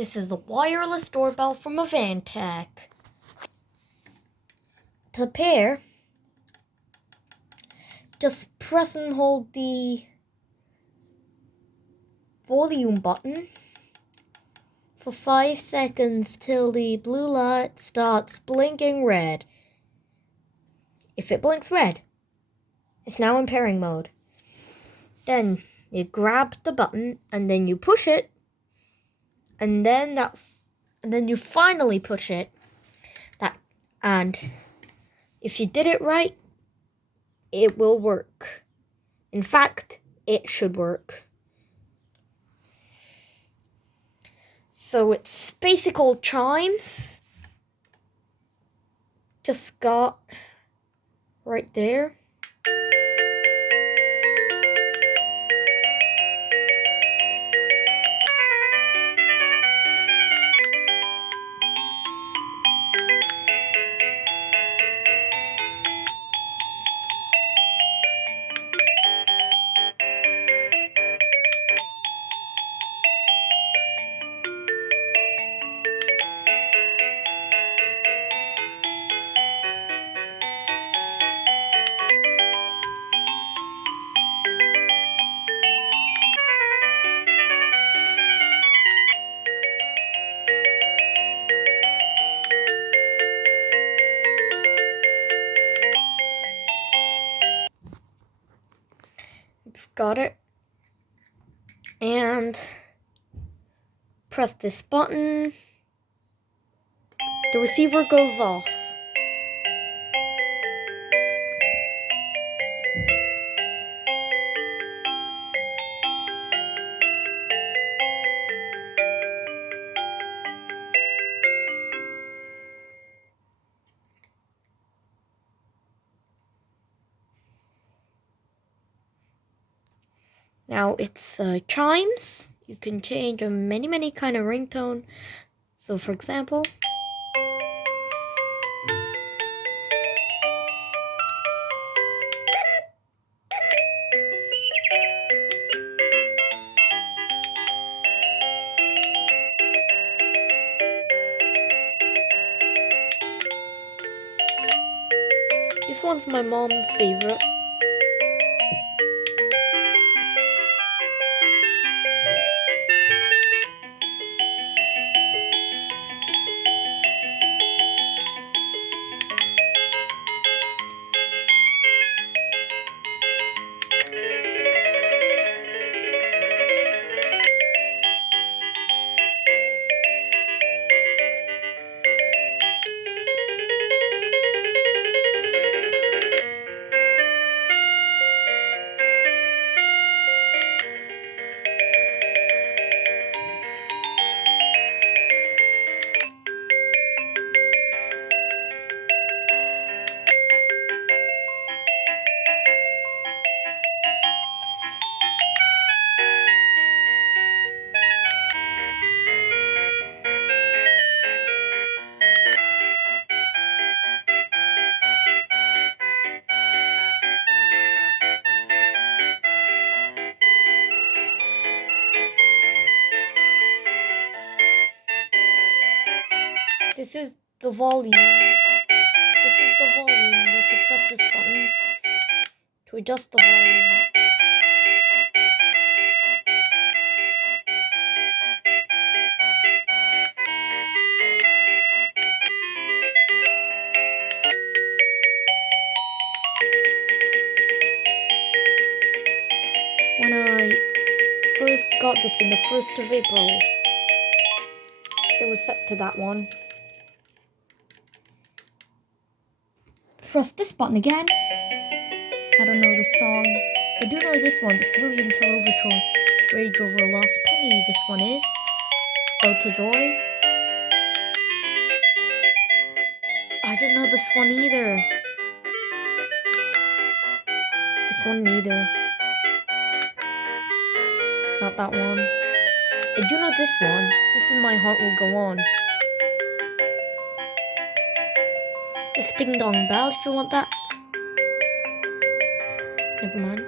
This is the wireless doorbell from AVANTEK. To pair, just press and hold the volume button for 5 seconds till the blue light starts blinking red. If it blinks red, it's now in pairing mode. Then you grab the button and then you push it, and then you finally push it. And if you did it right, it will work. In fact, it should work. So it's basic old chimes. Just got right there. Got it. And press this button. The receiver goes off. Now it's chimes. You can change a many kind of ringtone. So for example, this one's my mom's favorite. This is the volume. This is the volume. You have to press this button to adjust the volume. When I first got this in the 1st of April, it was set to that one. Press this button again. I don't know this song. I do know this one. This William Tell Overture. Rage Over a Lost Penny. This one is Out to Joy. I don't know this one either. This one neither. Not that one. I do know this one. This is My Heart Will Go On. This Ding Dong Bell, if you want that. Never mind.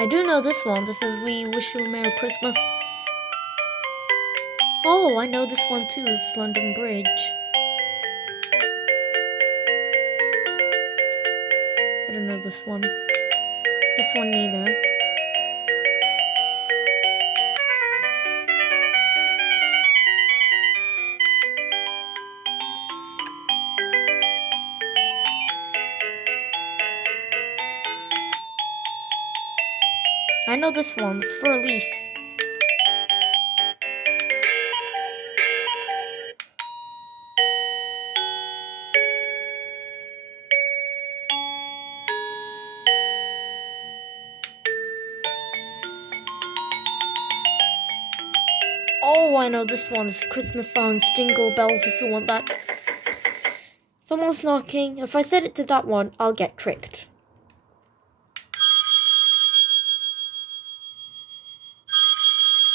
I do know this one. This is We Wish You a Merry Christmas. Oh, I know this one too. It's London Bridge. I don't know this one. This one neither. I know this one. It's for Elise. Oh, I know this one. It's Christmas songs, Jingle Bells, if you want that. Someone's knocking. If I set it to that one, I'll get tricked.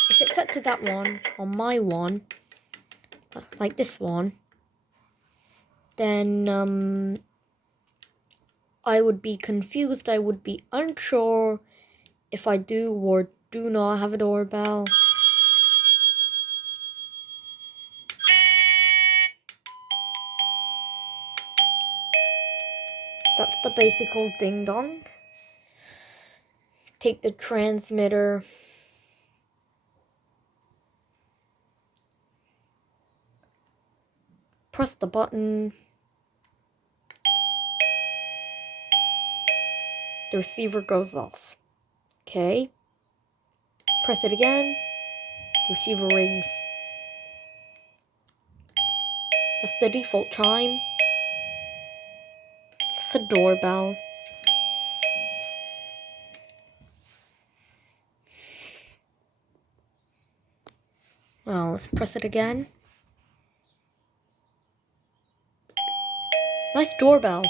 If it's set to that one, on my one, like this one, then, I would be confused. I would be unsure if I do or do not have a doorbell. That's the basic old ding dong. Take the transmitter. Press the button. The receiver goes off. Okay. Press it again. The receiver rings. That's the default chime. It's a doorbell. Well, let's press it again. Nice doorbell.